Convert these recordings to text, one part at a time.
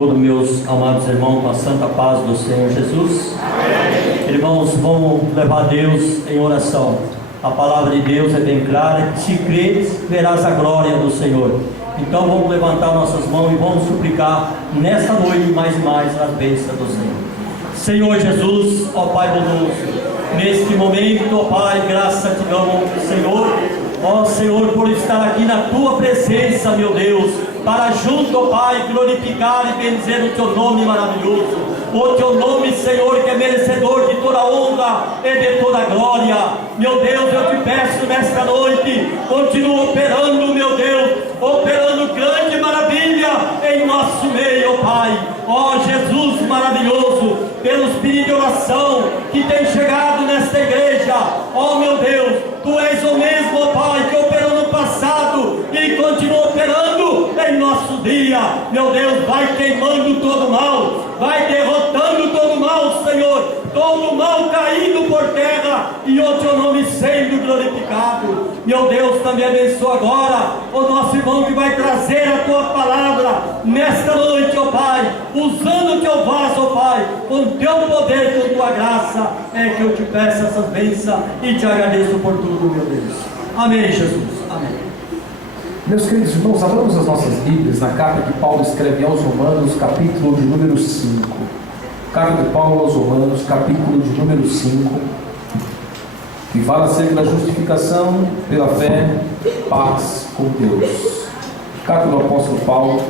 Todos meus amados irmãos, com a santa paz do Senhor Jesus. Amém. Irmãos, vamos levar Deus em oração. A palavra de Deus é bem clara: se creres, verás a glória do Senhor. Então vamos levantar nossas mãos e vamos suplicar nesta noite mais e mais a bênção do Senhor. Senhor Jesus, ó Pai bondoso, neste momento, ó Pai, graça te damos, Senhor, ó Senhor, por estar aqui na tua presença, meu Deus, para junto, ó Pai, glorificar e bendizer o teu nome maravilhoso, o teu nome, Senhor, que é merecedor de toda honra e de toda glória. Meu Deus, eu te peço nesta noite, continua operando, meu Deus, operando grande maravilha em nosso meio, ó Pai. Ó Jesus maravilhoso, pelos pedidos de oração que tem chegado nesta igreja, ó meu Deus, tu és o mesmo, ó Pai, que operou no passado e continua operando em nosso dia. Meu Deus, vai queimando todo mal, vai derrotando todo mal, Senhor, todo mal caindo por terra e o teu nome sendo glorificado. Meu Deus, também abençoa agora o nosso irmão que vai trazer a tua palavra nesta noite, ó Pai, usando o teu vaso, ó Pai, com teu poder, com tua graça, é que eu te peço essas bênçãos e te agradeço por tudo, meu Deus. Amém, Jesus. Amém. Meus queridos irmãos, abramos as nossas Bíblias na carta que Paulo escreve aos Romanos, capítulo de número 5. Carta de Paulo aos Romanos, capítulo de número 5, que fala acerca da justificação pela fé, paz com Deus. Carta do apóstolo Paulo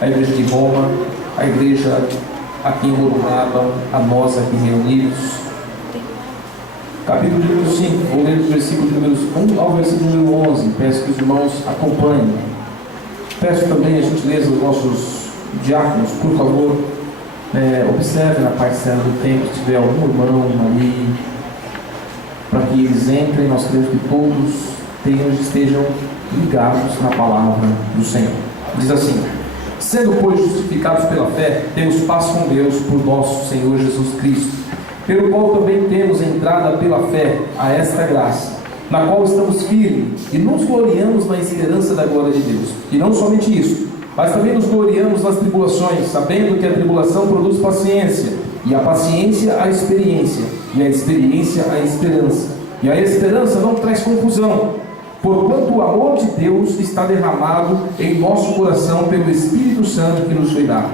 à igreja de Roma, a igreja aqui em Morumaba, a nós aqui reunidos. Capítulo de número 5, vou ler do versículo de número 1 ao versículo de número 11. Peço que os irmãos acompanhem. Peço também a gentileza dos nossos diáconos, por favor, observem na parcela do tempo, se tiver algum irmão ali, para que eles entrem. Nós queremos que todos estejam ligados na palavra do Senhor. Diz assim: sendo, pois, justificados pela fé, temos paz com Deus por nosso Senhor Jesus Cristo, pelo qual também temos entrada pela fé a esta graça, na qual estamos firmes e nos gloriamos na esperança da glória de Deus. E não somente isso, mas também nos gloriamos nas tribulações, sabendo que a tribulação produz paciência, e a paciência a experiência, e a experiência a esperança, e a esperança não traz confusão, porquanto o amor de Deus está derramado em nosso coração pelo Espírito Santo que nos foi dado.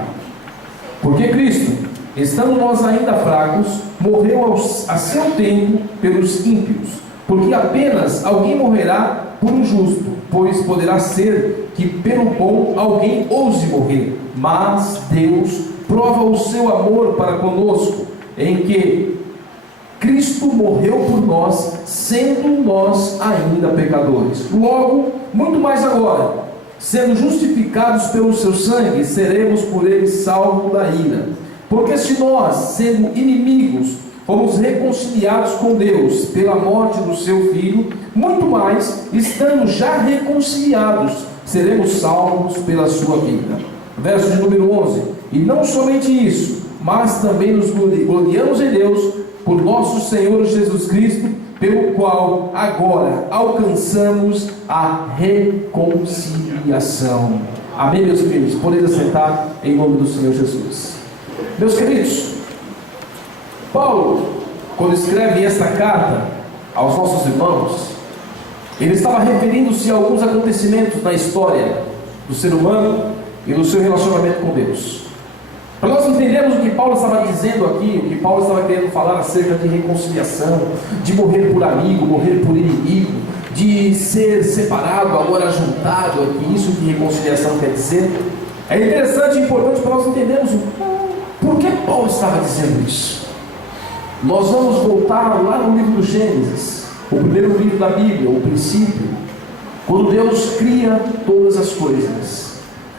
Porque Cristo, estando nós ainda fracos, morreu a seu tempo pelos ímpios, porque apenas alguém morrerá por um justo, pois poderá ser que pelo bom alguém ouse morrer. Mas Deus prova o seu amor para conosco, em que Cristo morreu por nós, sendo nós ainda pecadores. Logo, muito mais agora, sendo justificados pelo seu sangue, seremos por ele salvos da ira. Porque se nós, sendo inimigos, fomos reconciliados com Deus pela morte do seu Filho, muito mais, estando já reconciliados, seremos salvos pela sua vida. Verso de número 11: e não somente isso, mas também nos gloriamos em Deus por nosso Senhor Jesus Cristo, pelo qual agora alcançamos a reconciliação. Amém, meus queridos? Podem assentar em nome do Senhor Jesus. Meus queridos, Paulo, quando escreve esta carta aos nossos irmãos, ele estava referindo-se a alguns acontecimentos na história do ser humano e no seu relacionamento com Deus. Para nós entendermos o que Paulo estava dizendo aqui, o que Paulo estava querendo falar acerca de reconciliação, de morrer por amigo, morrer por inimigo, de ser separado, agora juntado, aqui, isso que reconciliação quer dizer, é interessante e importante para nós entendermos por que Paulo estava dizendo isso. Nós vamos voltar lá no livro do Gênesis, o primeiro livro da Bíblia, o princípio, quando Deus cria todas as coisas.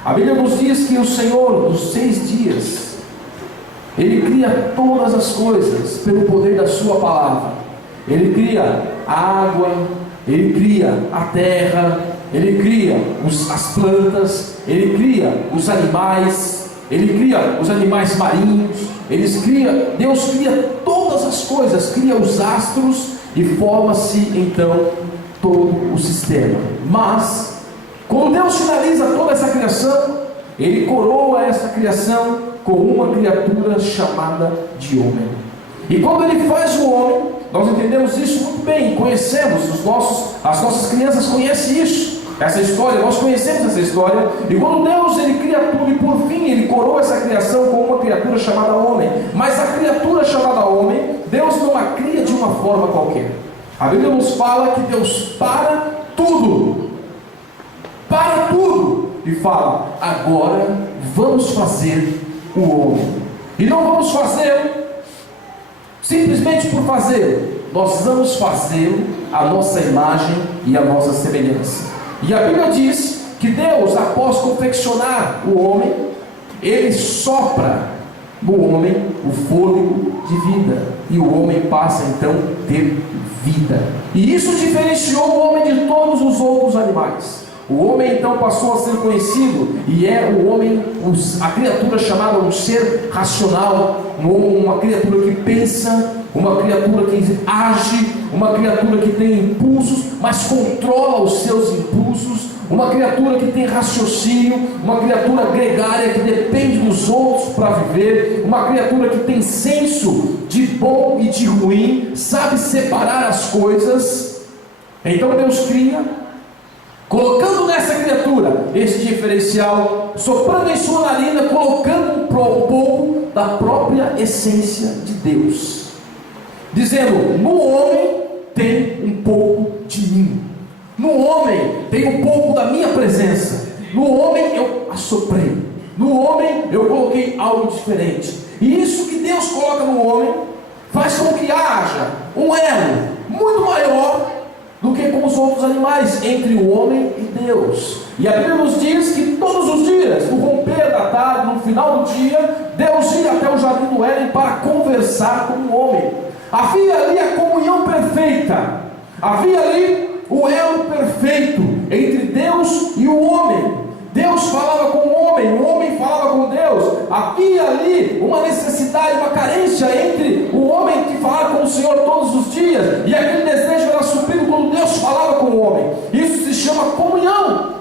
A Bíblia nos diz que o Senhor, nos 6 dias, Ele cria todas as coisas pelo poder da sua palavra. Ele cria a água, Ele cria a terra, Ele cria as plantas, Ele cria os animais, Ele cria os animais marinhos, Deus cria todas as coisas, cria os astros e forma-se então todo o sistema. Mas, quando Deus finaliza toda essa criação, Ele coroa essa criação com uma criatura chamada de homem. E quando ele faz o homem, nós entendemos isso muito bem, conhecemos, as nossas crianças conhecem isso, essa história, nós conhecemos essa história. E quando Deus ele cria tudo, e por fim ele coroa essa criação com uma criatura chamada homem. Mas a criatura chamada homem, Deus não a cria de uma forma qualquer. A Bíblia nos fala que Deus para tudo e fala: agora vamos fazer o homem. E não vamos fazer simplesmente por fazer, nós vamos fazê-lo à nossa imagem e à nossa semelhança. E a Bíblia diz que Deus, após confeccionar o homem, ele sopra no homem o fôlego de vida, e o homem passa então a ter vida. E isso diferenciou o homem de todos os outros animais. O homem então passou a ser conhecido, e é o homem, a criatura chamada um ser racional, uma criatura que pensa, uma criatura que age, uma criatura que tem impulsos, mas controla os seus impulsos, uma criatura que tem raciocínio, uma criatura gregária que depende dos outros para viver, uma criatura que tem senso de bom e de ruim, sabe separar as coisas. Então Deus cria, colocando nessa criatura esse diferencial, soprando em sua narina, colocando um pouco da própria essência de Deus, dizendo: no homem tem um pouco de mim, no homem tem um pouco da minha presença, no homem eu assoprei, no homem eu coloquei algo diferente. E isso que Deus coloca no homem faz com que haja um elo muito maior do que com os outros animais, entre o homem e Deus. E a Bíblia nos diz que todos os dias, no romper da tarde, no final do dia, Deus ia até o jardim do Éden para conversar com o homem. Havia ali a comunhão perfeita, havia ali o elo perfeito entre Deus e o homem. Deus falava com o homem falava com Deus. Havia ali uma necessidade, uma carência entre o homem que falava com o Senhor todos os dias, e aquele desejo era suprido quando Deus falava com o homem. Isso se chama comunhão.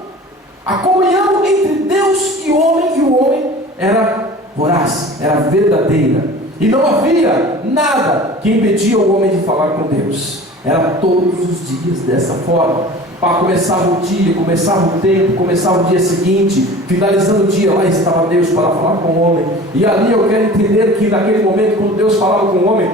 A comunhão entre Deus e o homem era voraz, era verdadeira, e não havia nada que impedia o homem de falar com Deus. Era todos os dias dessa forma. Para começar o dia, começava o tempo, começava o dia seguinte, finalizando o dia, lá estava Deus para falar com o homem. E ali eu quero entender que naquele momento, quando Deus falava com o homem,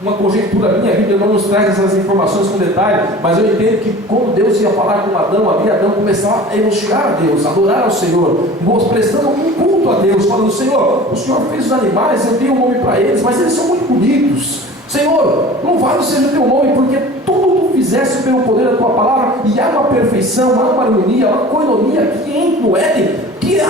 uma conjectura minha, a Bíblia não nos traz essas informações com detalhe, mas eu entendo que quando Deus ia falar com Adão, ali Adão começava a elogiar a Deus, a adorar ao Senhor, prestando um culto a Deus, falando: Senhor, o Senhor fez os animais, eu dei um nome para eles, mas eles são muito bonitos. Senhor, louvado seja o teu nome, porque tudo tu fizeste pelo poder da tua palavra, e há uma perfeição, há uma harmonia, uma coinonia que entra no Éden, que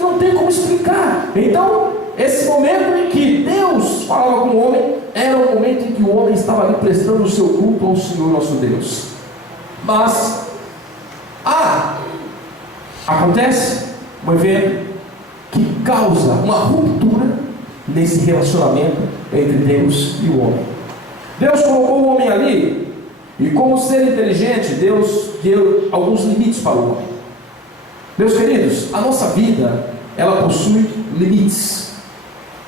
não tem como explicar. Então, esse momento em que Deus falava com o homem, era o momento em que o homem estava ali prestando o seu culto ao Senhor nosso Deus. Mas acontece um evento que causa uma ruptura nesse relacionamento entre Deus e o homem. Deus colocou o homem ali, e como ser inteligente, Deus deu alguns limites para o homem. Meus queridos, a nossa vida, ela possui limites.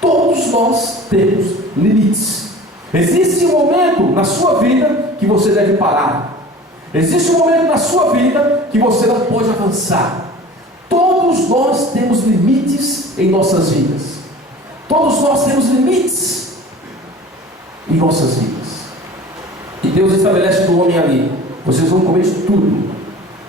Todos nós temos limites. Existe um momento na sua vida que você deve parar. Existe um momento na sua vida que você não pode avançar. Todos nós temos limites em nossas vidas. Todos nós temos limites em nossas vidas. E Deus estabelece para o homem ali: vocês vão comer de tudo,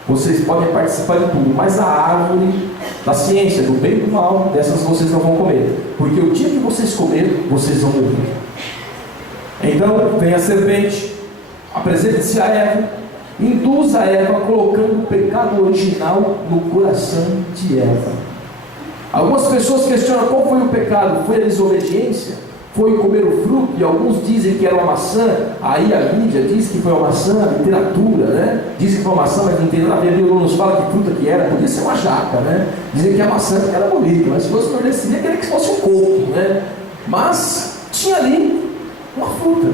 vocês podem participar de tudo, mas a árvore da ciência, do bem e do mal, dessas vocês não vão comer, porque o dia que vocês comerem, vocês vão morrer. Então vem a serpente, apresenta-se a Eva, induz a Eva, colocando o pecado original no coração de Eva. Algumas pessoas questionam qual foi o pecado. Foi a desobediência? Foi comer o fruto? E alguns dizem que era uma maçã. Aí a Bíblia diz que foi uma maçã, a literatura, né? Dizem que foi uma maçã, mas não tem nada a ver. Não nos fala que fruta que era. Podia ser uma jaca, né? Dizem que a maçã era bonita, mas se fosse nordestino, queria que fosse um coco, né? Mas tinha ali uma fruta.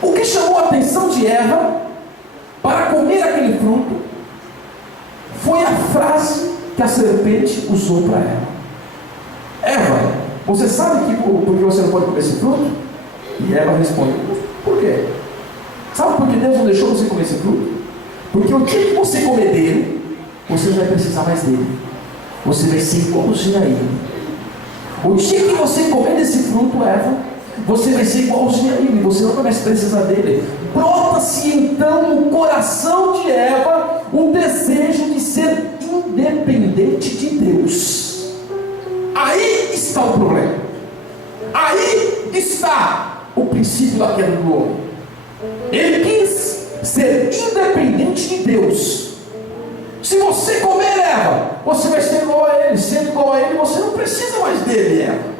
O que chamou a atenção de Eva para comer aquele fruto foi a frase que a serpente usou para ela. Eva, você sabe por que você não pode comer esse fruto? E Eva responde: por quê? Sabe por que Deus não deixou você comer esse fruto? Porque o dia que você comer dele, você não vai precisar mais dele. Você vai ser igualzinho a ele. O dia que você comer desse fruto, Eva, você vai ser igualzinho a ele. Você não vai mais precisar dele. Brota-se então no coração de Eva o desejo de ser independente de Deus. Aí está o problema. Aí está o princípio da queda do homem. Ele quis ser independente de Deus. Se você comer, Eva, você vai ser igual a ele. Sendo igual a ele, você não precisa mais dele, Eva.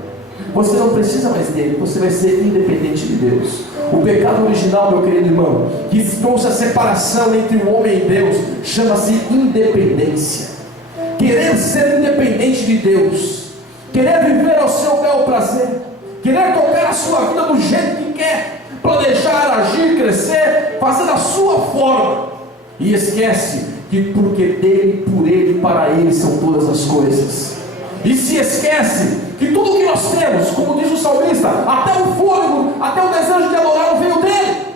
Você não precisa mais dele. Você vai ser independente de Deus. O pecado original, meu querido irmão, que trouxe a separação entre o homem e Deus, chama-se independência. Querer ser independente de Deus, querer viver ao seu bel prazer, querer tocar a sua vida do jeito que quer, planejar, agir, crescer, fazer da sua forma, e esquece que porque dele, por ele, para ele são todas as coisas. E se esquece que tudo que nós temos, como diz o salmista, até o fôlego, até o desejo de adorar veio dele.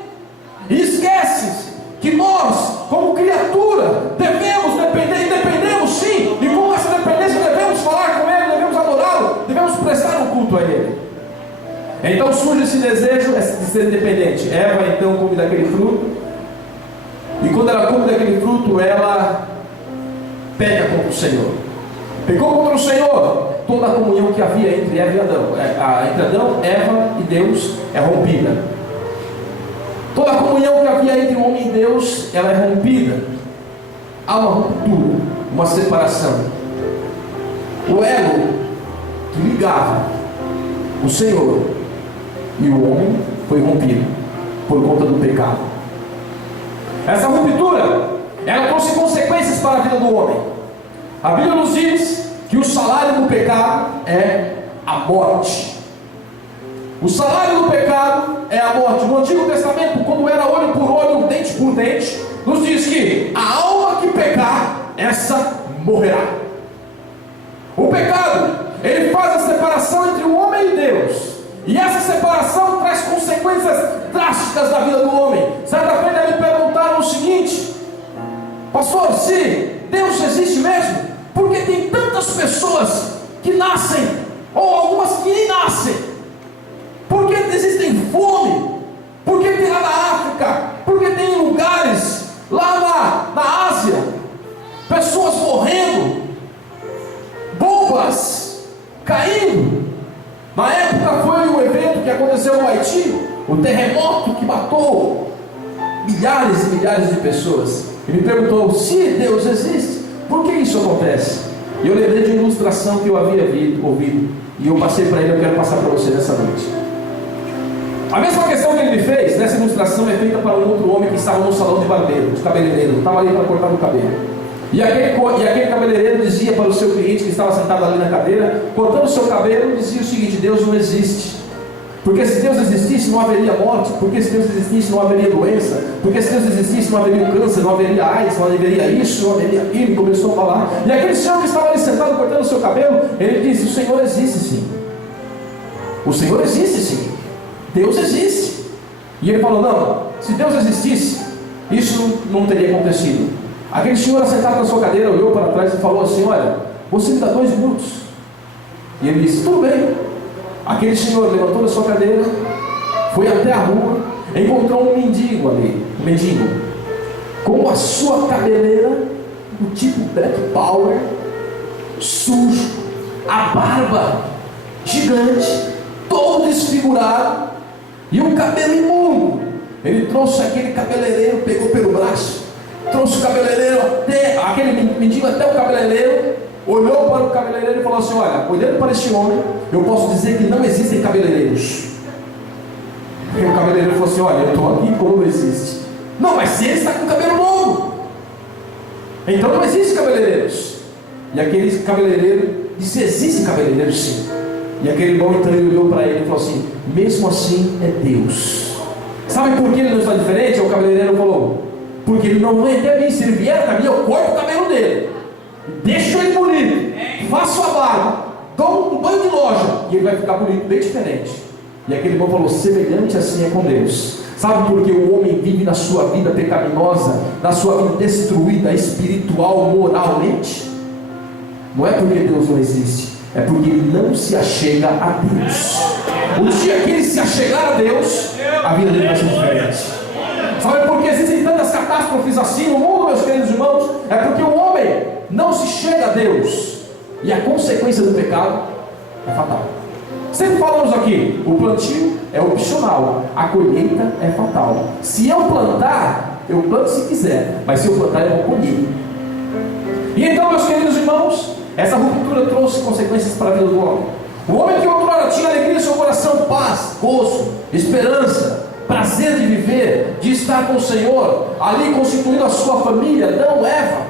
E esquece que nós, como criatura, devemos depender, e dependemos sim, e com essa dependência devemos falar com ele, devemos adorá-lo, devemos prestar um culto a ele. Então surge esse desejo de ser independente. Eva então come daquele fruto, e quando ela come daquele fruto, ela peca contra o Senhor. Pecou contra o Senhor. Toda a comunhão que havia entre Eva e Adão, entre Adão, Eva e Deus, é rompida. Toda a comunhão que havia entre o homem e Deus, ela é rompida. Há uma ruptura, uma separação. O elo que ligava o Senhor e o homem foi rompido por conta do pecado. Essa ruptura, ela trouxe consequências para a vida do homem. A Bíblia nos diz que o salário do pecado é a morte. O salário do pecado é a morte. No Antigo Testamento, quando era olho por olho, dente por dente, nos diz que a alma que pecar, essa morrerá. O pecado, ele faz a separação entre o homem e Deus. E essa separação traz consequências drásticas na vida do homem. Certa feita me perguntaram o seguinte: pastor, se Deus existe mesmo, por que tem tantas pessoas que nascem, ou algumas que nem nascem? Por que existem fome? Por que tem lá na África? Por que tem lugares lá na Ásia pessoas morrendo, bombas caindo? Na época foi o evento que aconteceu no Haiti, o terremoto que matou milhares e milhares de pessoas. Ele me perguntou: se Deus existe, por que isso acontece? E eu lembrei de uma ilustração que eu havia ouvido, e eu passei para ele, eu quero passar para você nessa noite. A mesma questão que ele me fez, nessa ilustração, é feita para um outro homem que estava no salão de barbeiro, de cabeleireiro, estava ali para cortar o cabelo. E aquele cabeleireiro dizia para o seu cliente que estava sentado ali na cadeira, cortando o seu cabelo, dizia o seguinte: Deus não existe. Porque se Deus existisse, não haveria morte. Porque se Deus existisse, não haveria doença. Porque se Deus existisse, não haveria câncer, não haveria AIDS, não haveria isso, não haveria aquilo. Ele começou a falar. E aquele senhor que estava ali sentado cortando o seu cabelo, ele disse: o Senhor existe sim. O Senhor existe sim. Deus existe. E ele falou: não, se Deus existisse, isso não teria acontecido. Aquele senhor sentado na sua cadeira olhou para trás e falou assim: olha, você me dá 2 minutos. E ele disse: tudo bem. Aquele senhor levantou da sua cadeira, foi até a rua, encontrou um mendigo ali, com a sua cabeleira do tipo Black Power, sujo, a barba gigante, todo desfigurado e um cabelo imundo. Ele trouxe aquele cabeleireiro, pegou pelo braço, trouxe o cabeleireiro até aquele mendigo, até o cabeleireiro, olhou para o cabeleireiro e falou assim: olha, olhando para este homem, eu posso dizer que não existem cabeleireiros. E o cabeleireiro falou assim: olha, eu estou aqui, como não existe? Não, mas se ele está com cabelo longo, então não existe cabeleireiros. E aquele cabeleireiro disse: existem cabeleireiros sim. E aquele irmão então ele olhou para ele e falou assim: mesmo assim é Deus. Sabe por que ele não está diferente? O cabeleireiro falou: porque ele não vem até mim. Se ele vier até mim, eu corto o cabelo dele. deixo ele bonito, faço a barba, dou um banho de loja, e ele vai ficar bonito, bem diferente. E aquele irmão falou: semelhante assim é com Deus. Sabe por que o homem vive na sua vida pecaminosa, na sua vida destruída espiritual, moralmente? Não é porque Deus não existe, é porque ele não se achega a Deus. O dia que ele se achegar a Deus, a vida dele vai ser diferente. Sabe por que existem tantas catástrofes assim no mundo, meus queridos irmãos? É porque o homem não se chega a Deus, e a consequência do pecado é fatal. Sempre falamos aqui: o plantio é opcional, a colheita é fatal. Se eu plantar, eu planto se quiser, mas se eu plantar, eu vou colher. E então, meus queridos irmãos, essa ruptura trouxe consequências para a vida do homem. O homem que outrora tinha alegria em seu coração, paz, gozo, esperança, prazer de viver, de estar com o Senhor, ali constituindo a sua família, Adão, Eva.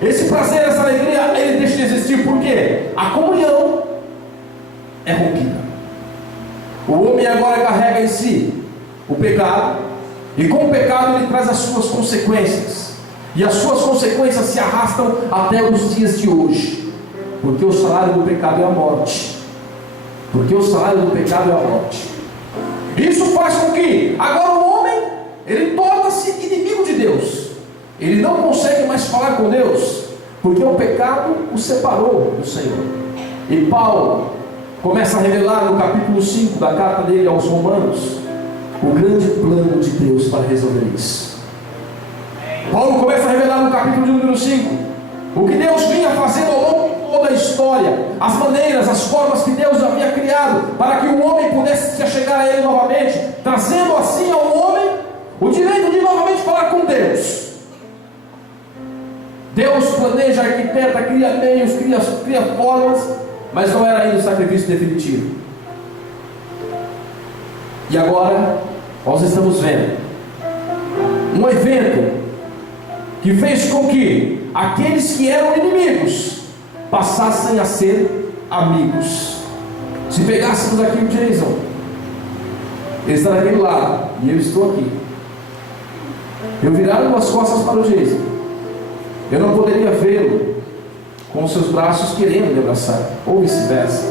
Esse prazer, essa alegria, ele deixa de existir. Por quê? A comunhão é rompida. O homem agora carrega em si o pecado, e com o pecado ele traz as suas consequências, e as suas consequências se arrastam até os dias de hoje, porque o salário do pecado é a morte. Porque o salário do pecado é a morte. Isso faz com que agora o homem, ele torna-se inimigo de Deus. Ele não consegue mais falar com Deus, porque o pecado o separou do Senhor. E Paulo começa a revelar no capítulo 5 da carta dele aos Romanos o grande plano de Deus para resolver isso. Paulo começa a revelar no capítulo de número 5 o que Deus vinha fazendo ao longo de toda a história, as maneiras, as formas que Deus havia criado para que o homem pudesse se achegar a Ele novamente, trazendo assim ao homem o direito de novamente falar com Deus. Deus planeja, arquiteta, cria meios, cria formas, mas não era ainda o sacrifício definitivo. E agora nós estamos vendo um evento que fez com que aqueles que eram inimigos passassem a ser amigos. Se pegássemos aqui o Jason, ele está daquele lado e eu estou aqui, eu virar as costas para o Jason, eu não poderia vê-lo com os seus braços querendo me abraçar, ou vice-versa,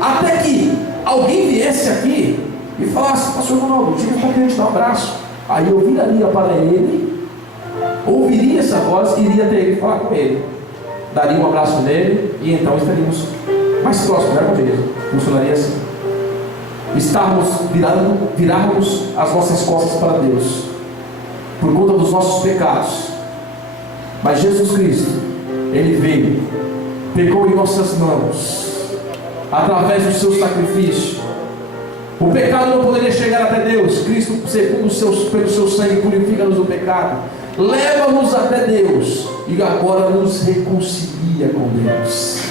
até que alguém viesse aqui e falasse: pastor Ronaldo, o Jason está querendo te dar um abraço. Aí eu viraria para ele, ouviria essa voz e iria até ele falar com ele, daria um abraço nele, e então estaríamos mais próximos, né, com Deus. Funcionaria assim. Virarmos as nossas costas para Deus por conta dos nossos pecados. Mas Jesus Cristo, Ele veio, pegou em nossas mãos, através do seu sacrifício. O pecado não poderia chegar até Deus. Cristo, pelo seu sangue, purifica-nos do pecado, leva-nos até Deus, e agora nos reconcilia com Deus,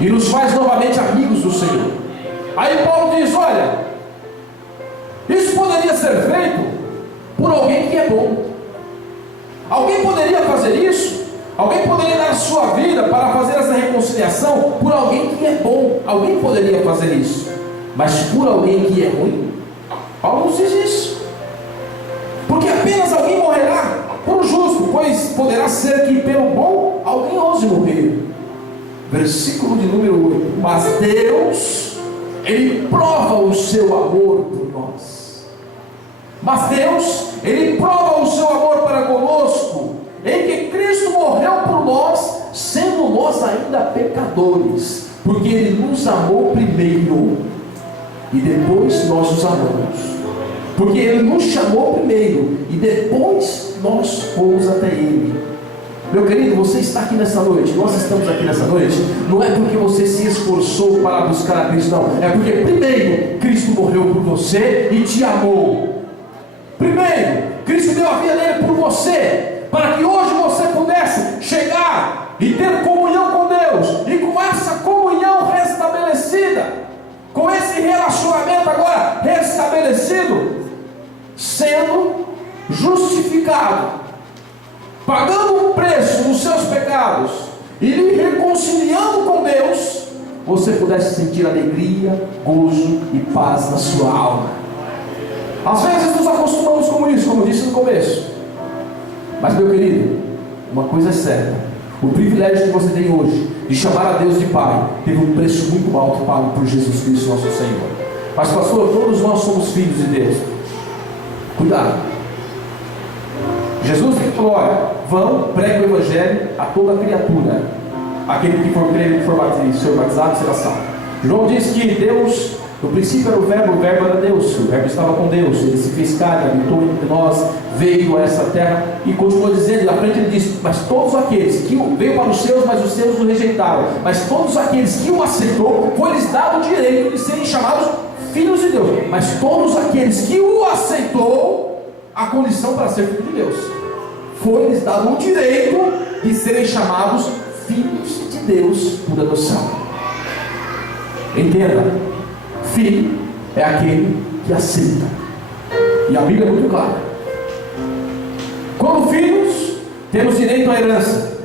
e nos faz novamente amigos do Senhor. Aí Paulo diz: olha, isso poderia ser feito por alguém que é bom. Alguém poderia fazer isso? Alguém poderia dar a sua vida para fazer essa reconciliação por alguém que é bom? Alguém poderia fazer isso, mas por alguém que é ruim? Paulo nos diz isso, porque apenas alguém morrerá por justo, pois poderá ser que pelo bom alguém ouse morrer. Versículo de número 8: mas Deus, Ele prova o seu amor por nós. Mas Deus, Ele prova o seu amor para conosco, em que Cristo morreu por nós, sendo nós ainda pecadores, porque Ele nos amou primeiro, e depois nós os amamos. Porque Ele nos chamou primeiro, e depois nós fomos até Ele. Meu querido, você está aqui nessa noite, nós estamos aqui nessa noite, não é porque você se esforçou para buscar a Cristo, não. É porque primeiro Cristo morreu por você e te amou. Primeiro, Cristo deu a vida dele por você, para que hoje você pudesse chegar e ter comunhão com Deus, e com essa comunhão restabelecida, com esse relacionamento agora restabelecido, sendo justificado, pagando um preço nos seus pecados e lhe reconciliando com Deus, você pudesse sentir alegria, gozo e paz na sua alma. Às vezes nos acostumamos com isso, como disse no começo, mas meu querido, uma coisa é certa: o privilégio que você tem hoje de chamar a Deus de Pai teve um preço muito alto pago por Jesus Cristo, nosso Senhor. Mas, pastor, todos nós somos filhos de Deus. Cuidado. Jesus falou: olha, vão, pregue o Evangelho a toda criatura. Aquele que for crer e for batizado será salvo. João diz que Deus, no princípio era o verbo era Deus, o verbo estava com Deus, ele se fez carne, habitou entre nós, veio a essa terra, e continua dizendo, na frente ele diz: mas todos aqueles que veio para os seus, mas os seus o rejeitaram, mas todos aqueles que o aceitou, foi-lhes dado o direito de serem chamados filhos de Deus. Mas todos aqueles que o aceitou, a condição para ser filho de Deus, foi-lhes dado o direito de serem chamados filhos de Deus por adoção. Entenda, filho é aquele que aceita, e a Bíblia é muito clara: quando filhos, temos direito à herança.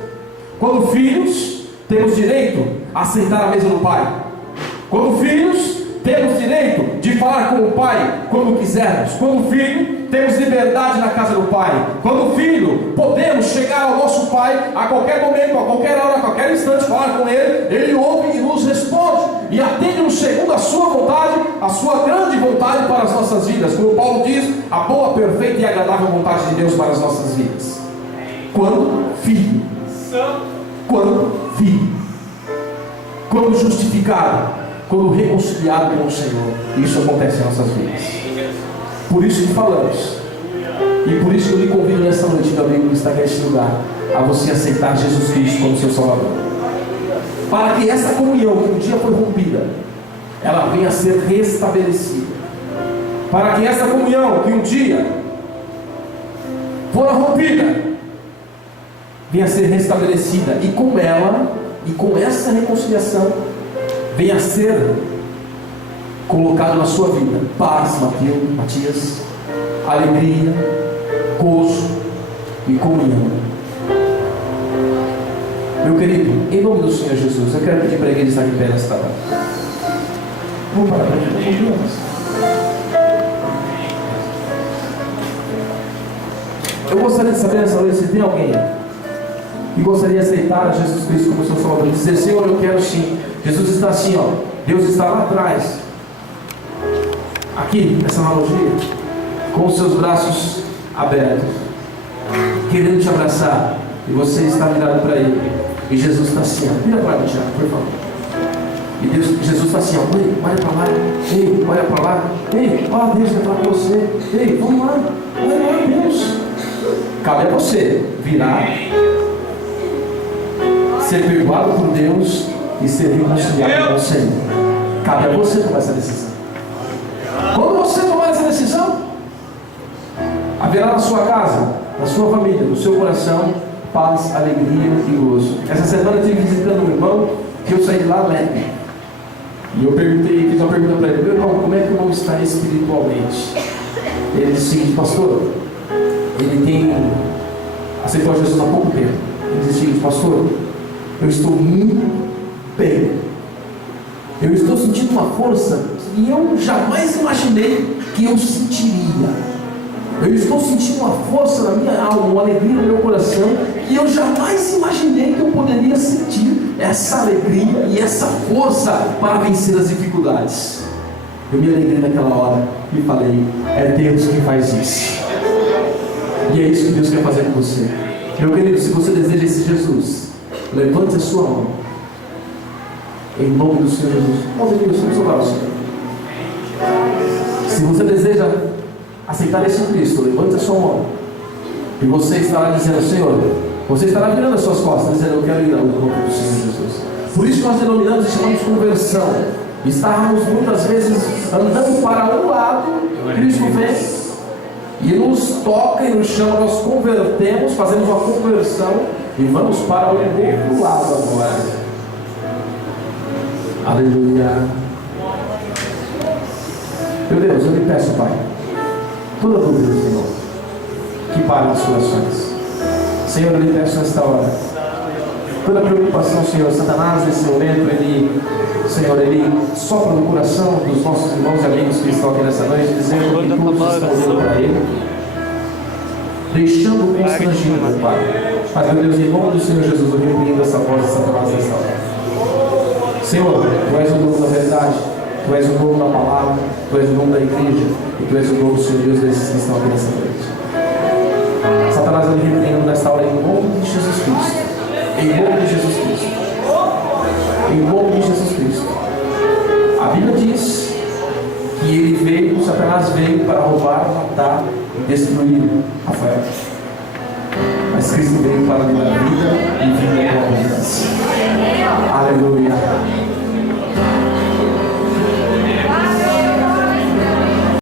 Quando filhos, temos direito a aceitar a mesa do Pai. Quando filhos, temos direito de falar com o Pai quando quisermos. Quando filho, temos liberdade na casa do Pai. Quando filho, podemos chegar ao nosso Pai a qualquer momento, a qualquer hora, a qualquer instante, falar com Ele. Ele ouve e nos responde, e atende-nos segundo a sua vontade, a sua grande vontade para as nossas vidas. Como Paulo diz, a boa, perfeita e agradável vontade de Deus para as nossas vidas. Quando filho, quando justificado, quando reconciliado com o Senhor, isso acontece em nossas vidas. Por isso que falamos, e por isso que eu lhe convido nessa noite, meu amigo que está neste lugar, a você aceitar Jesus Cristo como seu Salvador, para que essa comunhão que um dia foi rompida, ela venha a ser restabelecida. Para que essa comunhão que um dia fora rompida, venha a ser restabelecida, e com ela, e com essa reconciliação, venha a ser colocado na sua vida paz, Matias, alegria, gozo e comunhão. Meu querido, em nome do Senhor Jesus, eu quero pedir para a igreja estar em pé nesta hora. Vamos parar para a gente. Eu gostaria de saber nessa noite se tem alguém que gostaria de aceitar Jesus Cristo como seu Salvador, dizer: Senhor, eu quero sim. Jesus está assim, ó. Deus está lá atrás, aqui nessa analogia, com os seus braços abertos, querendo te abraçar, e você está virado para Ele, e Jesus está assim, ó. Vira para mim, Tiago, por favor. E Jesus está assim, ó. Ei, olha para lá. Ei, olha para lá. Ei, ó, Deus vai falar com você. Ei, vamos lá. Olha lá, Deus. Cabe a você virar, ser perdoado por Deus e ser reconciliado com o Senhor. Cabe a você tomar essa decisão. Quando você tomar essa decisão, haverá na sua casa, na sua família, no seu coração, paz, alegria e gozo. Essa semana eu estive visitando um irmão que eu saí de lá leve. E eu fiz uma pergunta para ele: meu irmão, como é que o irmão está espiritualmente? Ele disse o seguinte: pastor, ele aceitou Jesus há pouco tempo. Ele disse o seguinte: pastor, eu estou muito bem. Eu estou sentindo uma força que eu jamais imaginei que eu sentiria. Eu estou sentindo uma força na minha alma, uma alegria no meu coração que eu jamais imaginei que eu poderia sentir essa alegria e essa força para vencer as dificuldades. Eu me alegrei naquela hora e falei: é Deus que faz isso. E é isso que Deus quer fazer com você. Meu querido, se você deseja esse Jesus, levante a sua mão, em nome do Senhor Jesus. Meus amigos, vamos orar ao Senhor. Se você deseja aceitar esse Cristo, levante a sua mão, e você estará dizendo: Senhor, você estará virando as suas costas, dizendo: eu quero ir ao encontro do Senhor Jesus. Por isso nós denominamos e chamamos de conversão. Estávamos muitas vezes andando para um lado, Cristo vem e nos toca e nos chama, nós convertemos, fazemos uma conversão e vamos para o outro lado agora. Aleluia. Meu Deus, eu lhe peço, Pai, toda dúvida, Senhor, que pare nos corações. Senhor, eu lhe peço nesta hora, toda preocupação, Senhor, Satanás nesse momento, Senhor, ele sopra no coração dos nossos irmãos e amigos que estão aqui nessa noite, dizendo que tudo está olhando para ele. deixando constrangido, meu Pai. Mas, meu Deus, em nome do Senhor Jesus, eu repreendo essa voz de Satanás nessa hora. Senhor, Tu és o dono da verdade, Tu és o dono da palavra, Tu és o dono da igreja, e Tu és o dono, Senhor Deus, desses que estão aqui nessa noite. Satanás, eu repreendo nesta hora em nome de Jesus Cristo. Em nome de Jesus Cristo. Em nome de Jesus Cristo. A Bíblia diz que ele veio, Satanás veio para roubar, matar e destruir, Rafael. Mas Cristo veio para lhe dar vida e vida com abundância. Aleluia.